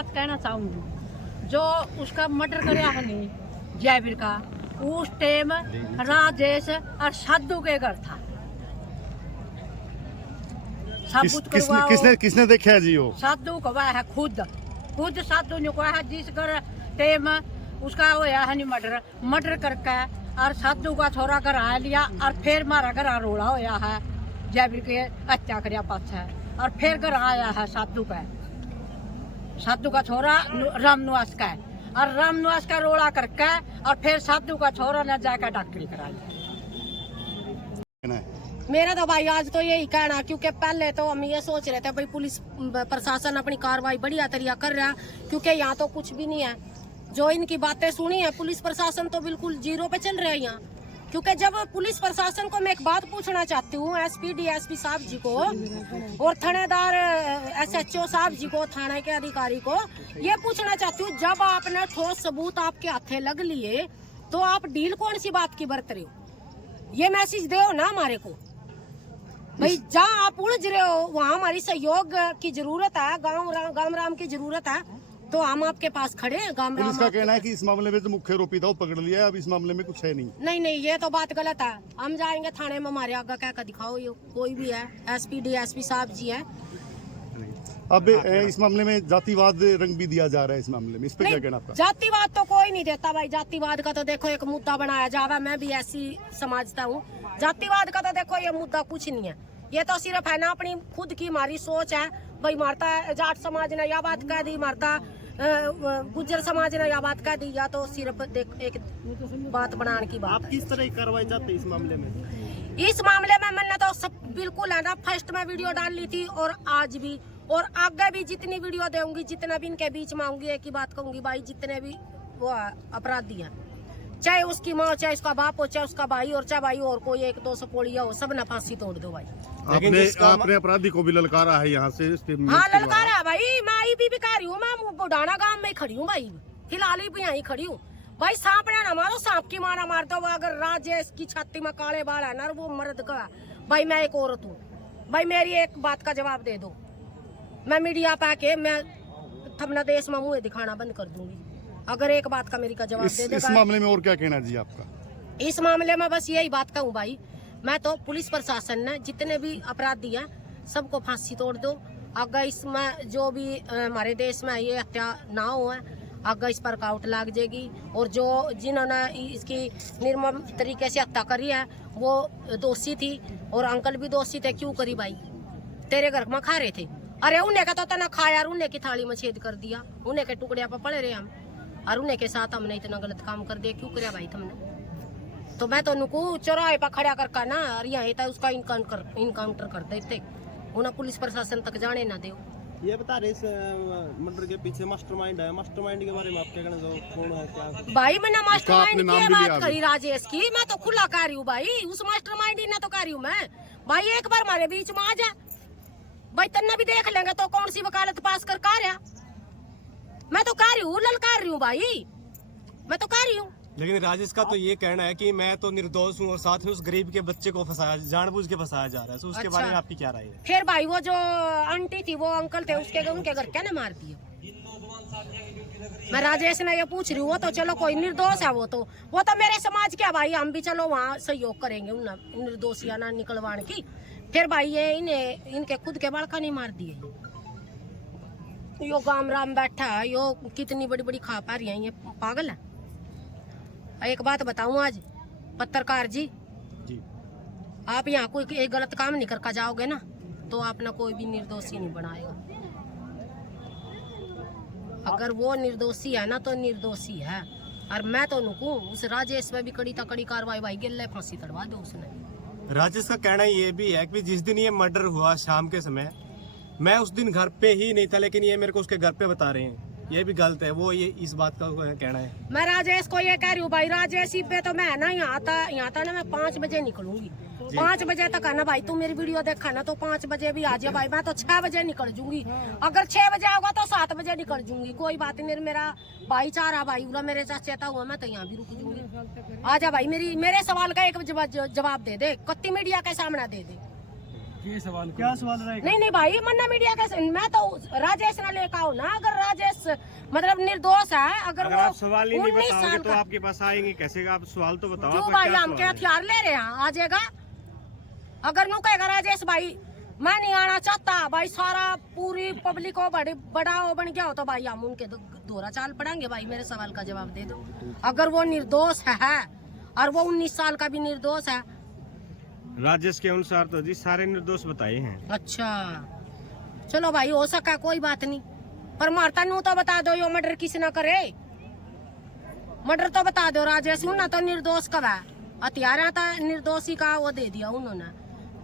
बात कहना चाहूंगी, जो उसका मर्डर कराया है नहीं जयवीर का, उस टाइम राजेश और साधु के घर था। किसने देखा है जी? वो साधु को है खुद साधु ने कहा है, जिस घर टाइम उसका होया है नहीं मर्डर करके, और साधु का छोरा घर आ लिया, और फिर मारा घर रोड़ा होया है जयवीर के हत्या कर पास है, और फिर घर आया है साधु का छोरा रामनिवास का है, और रामनिवास का रोड़ा करके, और फिर साधु का छोरा ने जाकर डॉक्टरी कराई। मेरा तो भाई आज तो यही कहना, क्योंकि पहले तो हम ये सोच रहे थे भाई पुलिस प्रशासन अपनी कार्रवाई बढ़िया तरीका कर रहा, क्योंकि यहाँ तो कुछ भी नहीं है। जो इनकी बातें सुनी है, पुलिस प्रशासन तो बिल्कुल जीरो पे चल रहा है यहाँ। क्योंकि जब पुलिस प्रशासन को मैं एक बात पूछना चाहती हूँ, एसपी डीएसपी साहब जी को और थानेदार एसएचओ साहब जी को, थाने के अधिकारी को ये पूछना चाहती हूँ, जब आपने ठोस सबूत आपके हाथे लग लिए तो आप डील कौन सी बात की बरत रहे हो? ये मैसेज दो ना हमारे को भाई, जहाँ आप उलझ रहे हो वहाँ हमारी सहयोग की जरूरत है, गांव राम की जरूरत है, तो हम आपके पास खड़े हैं। गांव राम इसका कहना है कि इस मामले में जो मुख्य आरोपी था वो पकड़ लिया है, अब इस मामले में कुछ है नहीं। नहीं, ये तो बात गलत है। हम जाएंगे थाने में, हमारे आगे क्या का दिखाओ, ये कोई भी है, एसपी डीएसपी साहब जी है। अब इस मामले में जातिवाद रंग भी दिया जा रहा है, इस मामले में इस पे क्या कहना आपका? जातिवाद तो कोई नहीं देता भाई, जातिवाद का तो देखो एक मुद्दा बनाया जावा, मैं भी ऐसी समझता हूँ। जातिवाद का तो देखो ये मुद्दा कुछ नहीं है, ये तो सिर्फ है ना अपनी खुद की हमारी सोच है भाई। मारता जाट समाज ने यह बात कह दी, मारता गुज्जर समाज ने यह बात कह दी, या तो सिर्फ एक बात बनाने की बात। आप किस तरह की कार्रवाई चाहते हैं इस मामले में? इस मामले में मैंने तो सब बिल्कुल है ना, फर्स्ट में वीडियो डाल ली थी और आज भी, और आगे भी जितनी वीडियो दूंगी, जितना भी इनके बीच में आऊंगी, एक ही बात कहूंगी भाई, जितने भी वो अपराधी हैं, चाहे उसकी माँ, चाहे उसका बाप हो, चाहे उसका भाई, और चाहे भाई और कोई एक दो सपोड़िया हो, सब ना फांसी तोड़ दो भाई। आपने अपराधी को भी ललकारा है यहाँ से? हाँ ललकारा है भाई, मैं आई भी भिखारी हूँ, मैं बुढ़ाना गांव में खड़ी हूँ भाई, फिलहाल भी यहीं खड़ी हूँ भाई। सांप ने ना मारो, सांप की माँ ना मार दो। अगर राजेश की छाती में काले बाल है ना, वो मर्द का भाई, मैं एक औरत हूँ भाई, मेरी एक बात का जवाब दे दो। मैं मीडिया पे आके मैं अपना देश में मुँह दिखाना बंद कर दूंगी अगर एक बात का मेरी का जवाब दे देगा। इस मामले में और क्या कहना जी आपका? इस मामले में बस यही बात कहूँ भाई, मैं तो पुलिस प्रशासन ने जितने भी अपराधी हैं सबको फांसी तोड़ दो। अगर इसमें जो भी हमारे देश में ये हत्या ना हो है, अगर इस पर काउट लग जाएगी, और जो जिन्होंने इसकी निर्मम तरीके से हत्या करी है वो दोषी थी, और अंकल भी दोषी थे। क्यों करी भाई? तेरे घर में खा रहे थे, अरे उन्हें का तो तना खाया, उन्हें की थाली में छेद कर दिया, उन्हें के टुकड़े पर पड़े रहे हम, और उन्हें के साथ हमने इतना गलत काम कर दिया। क्यों कराया भाई तुमने? तो मैं तो नुकू चौराहे पर खड़ा करके ना, और यहाँ था उसका इनकाउंटर कर देते, उन्हें पुलिस प्रशासन तक जाने ना दे। ये बता रहे इस मर्डर के पीछे मास्टरमाइंड है, मास्टरमाइंड के बारे में आप क्या कहना चाहोगे? कौन है, क्या है? भाई मैंने मास्टरमाइंड की बात करी राजेश की, मैं तो खुला कर रही हूँ भाई, उस मास्टरमाइंड ही ना तो कर रही हूँ मैं भाई। एक बार हमारे बीच में आ जा भाई, तन्ना भी देख लेंगे तो कौन सी वकालत पास कर रहा। मैं तो कर रही हूँ, ललकार रही हूँ भाई, मैं तो कर रही हूँ। लेकिन राजेश का तो ये कहना है कि मैं तो निर्दोष हूँ, और साथ में उस गरीब के बच्चे को फंसाया, जानबूझ के फंसाया जा रहा है, तो उसके बारे में आपकी क्या राय है? फिर भाई वो जो आंटी थी, वो अंकल थे, उनके घर क्या ना मार दिया? मैं राजेश ने ये पूछ रही हूँ, वो तो चलो कोई निर्दोष है, वो तो मेरे समाज के भाई, हम भी चलो वहाँ सहयोग करेंगे उन निर्दोषिया ना निकलवाने की। फिर भाई ये इनके खुद के बड़का नहीं मार दिए, यो गाम राम बैठा है, यो कितनी बड़ी बड़ी खा पा रही है, ये पागल है। एक बात बताऊं आज पत्रकार जी, आप यहाँ कोई एक गलत काम नहीं करके जाओगे ना, तो आपने कोई भी निर्दोषी नहीं बनाएगा। अगर वो निर्दोषी है ना तो निर्दोषी है, और मैं तो नुकू उस राजेश में भी कड़ी तकड़ी कार्रवाई भाई, गिल्ले फांसी तड़वा दो उसने। राजेश का कहना ये भी है कि जिस दिन ये मर्डर हुआ शाम के समय, मैं उस दिन घर पे ही नहीं था, लेकिन ये मेरे को उसके घर पे बता रहे हैं, ये भी गलत है। वो ये इस बात का कहना है। मैं राजेश को ये कह रही हूँ भाई, राजेश पे तो मैं ना यहाँ था ना, मैं 5 बजे निकलूंगी, 5 बजे तक है ना भाई। तू मेरी वीडियो देखा ना तो 5 बजे भी आ जाए भाई, मैं तो 6 बजे निकल जूंगी। अगर 6 बजे होगा तो 7 बजे निकल जूंगी, कोई बात नहीं। मेरा भाईचारा भाई पूरा मेरे साथ चेता हुआ, मैं तो यहाँ भी रुक जूंगी। आजा भाई, मेरे सवाल का एक जवाब दे दे, कत्ती मीडिया के सामने दे दे। क्या सवाल रहेगा? नहीं नहीं भाई, मन्ना मीडिया कैसे, मैं तो राजेश ना लेकर आओ ना। अगर राजेश मतलब निर्दोष है, अगर आप सवाल ही नहीं 19 बताओगे साल तो का, आपके पास आएंगे कैसे? आप सवाल तो बताओ। क्यों आपका भाई क्या हम क्या सवाल है? हथियार ले रहे हैं? आ जाएगा। अगर नु कहेगा राजेश भाई मैं नहीं आना चाहता भाई, सारा पूरी पब्लिक को बड़ा हो बन गया हो, तो भाई हम उनके दोहरा चाल पड़ेंगे। भाई मेरे सवाल का जवाब दे दो। अगर वो निर्दोष है और वो 19 साल का भी निर्दोष है। राजेश के अनुसार तो जी सारे निर्दोष बताए हैं। अच्छा चलो भाई, हो सका कोई बात नहीं, पर मारता नू तो बता दो, यो मर्डर किसी ना करे। मर्डर तो बता दो राजेश, ना तो निर्दोष कब है? हथियार तो निर्दोषी का वो दे दिया उन्होंने,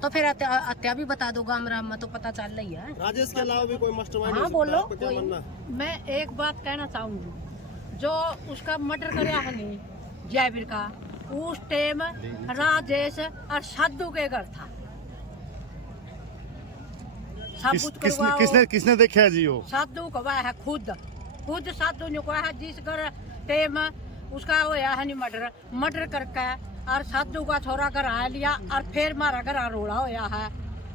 तो फिर हत्या भी बता दो। गाम राम में तो पता चल रही है। राजेश के अलावा भी कोई मास्टरमाइंड हाँ, हो सकता है, बोलो, आपका क्या कोई- मानना है? मैं एक बात कहना चाहूंगी, जो उसका मर्डर कराया है नहीं जयवीर का, उस टाइम राजेश और साधु के घर था। साबुत करवाओ। किसने देखा है जी वो? साधु को है खुद साधु ने कहा है, जिस घर टाइम उसका होया है नहीं मर्डर करके, और साधु का छोरा घर आ लिया, और फिर मारा घर रोड़ा होया है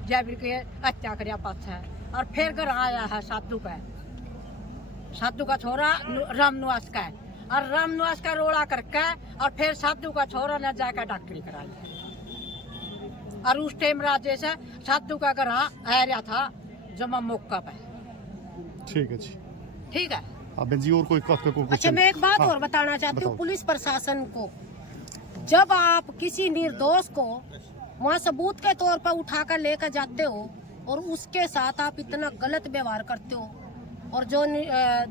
जयवीर के हत्या कर पास है, और फिर घर आया है साधु का छोरा राम निवास का है, और राम निवास का रोड़ा करके, और फिर साधु का छोरा ने जाकर डॉक्टरी कराई है। और उस टाइम राजेश साधु का घर आ रहा था जमा मौका पे। ठीक है जी। ठीक है। अब जी और कोई अच्छा मैं एक बात हाँ, और बताना चाहती हूँ बताओ। पुलिस प्रशासन को, जब आप किसी निर्दोष को वहाँ सबूत के तौर पर उठा कर लेकर जाते हो और उसके साथ आप इतना गलत व्यवहार करते हो, और जो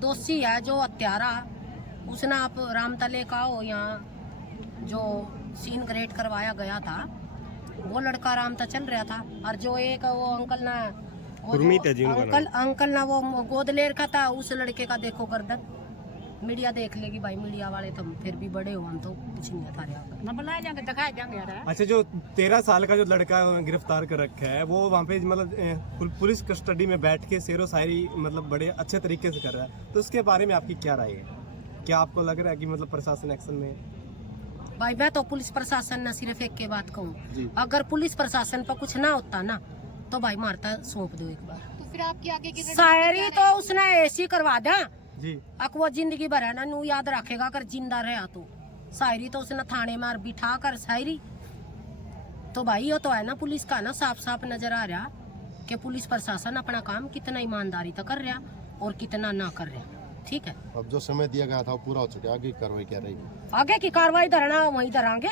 दोषी है, जो हत्यारा, उसने आप रामतले का हो यहाँ जो सीन क्रिएट करवाया गया था, वो लड़का रामता चल रहा था, और जो एक वो अंकल ना गुरमीत है जी उनका अंकल ना वो गोद ले रखा था, उस लड़के का देखो गर्दन। मीडिया देख लेगी भाई, मीडिया वाले तो फिर भी बड़े हो, हम तो कुछ नहीं है थारे आगे। न बनाए जाएंगे, दिखाए जाएंगे यार। अच्छा, जो 13 साल का जो लड़का गिरफ्तार कर रखा है, वो वहाँ पे मतलब पुलिस कस्टडी में बैठ के शेरो शायरी मतलब बड़े अच्छे तरीके से कर रहा है, तो उसके बारे में आपकी क्या राय है? क्या आपको लग रहा है कि मतलब प्रशासन एक्शन में? भाई मैं तो पुलिस प्रशासन ने सिर्फ एक के बात कहूँ, अगर पुलिस प्रशासन पर कुछ ना होता ना, तो भाई मारता सौंप दो एक बार। तो फिर आपकी आगे की शायरी तो उसने ऐसी करवा दा जी। वो जिंदगी भर है ना नू याद रखेगा, अगर जिंदा रहा तो। शायरी तो उसने थाने में बिठा कर शायरी, तो भाई ये तो है ना पुलिस का ना, साफ साफ नजर आ रहा कि पुलिस प्रशासन अपना काम कितना ईमानदारी तो कर रहा और कितना ना कर रहा। ठीक है, अब जो समय दिया गया था वो पूरा हो चुका है, आगे की कार्रवाई क्या रहेगी? आगे की कार्रवाई धरना वहीं धरांगे,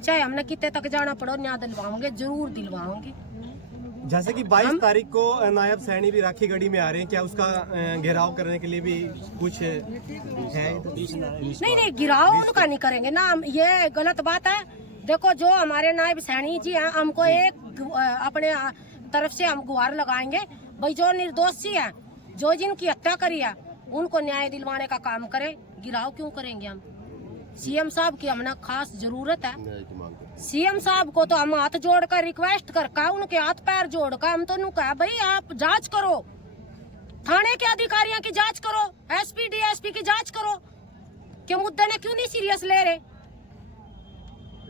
चाहे हमने कितने तक जाना पड़ो, न्याय दिलवाओगे, जरूर दिलवाओगे। जैसे कि 22 तारीख को नायब सैनी भी राखी गढ़ी में आ रहे हैं, क्या उसका घेराव करने के लिए भी कुछ है? नहीं गिराव उनका नहीं करेंगे ना, ये गलत बात है। देखो जो हमारे नायब सैनी जी हैं, हमको एक अपने तरफ से हम गुहार लगाएंगे भाई, जो निर्दोषी है, जो जिनकी हत्या करी है, उनको न्याय दिलवाने का काम करें। गिराव क्यों करेंगे हम? सीएम साहब की हमने खास जरूरत है। न्याय की मांग करते हैं। सीएम साहब को तो हम हाथ जोड़कर रिक्वेस्ट करके, उनके हाथ पैर जोड़कर हम तो कहा भाई आप जांच करो, थाने के अधिकारियों की जांच करो, एसपी डीएसपी की जांच करो कि मुद्दे ने क्यों नहीं सीरियस ले रहे।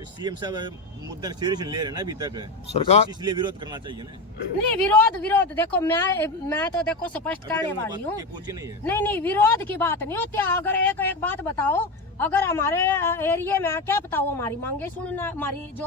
सीएम साहब मुद्दा सीरियस ले रहे हैं ना अभी तक, सरकार इसलिए विरोध करना चाहिए ना। नहीं विरोध देखो, मैं तो देखो स्पष्ट कहने वाली हूँ। पहुंची नहीं है। नहीं विरोध की बात नहीं होती। अगर एक बात बताओ, अगर हमारे एरिया में क्या बताओ, हमारी मांगे सुनना, हमारी जो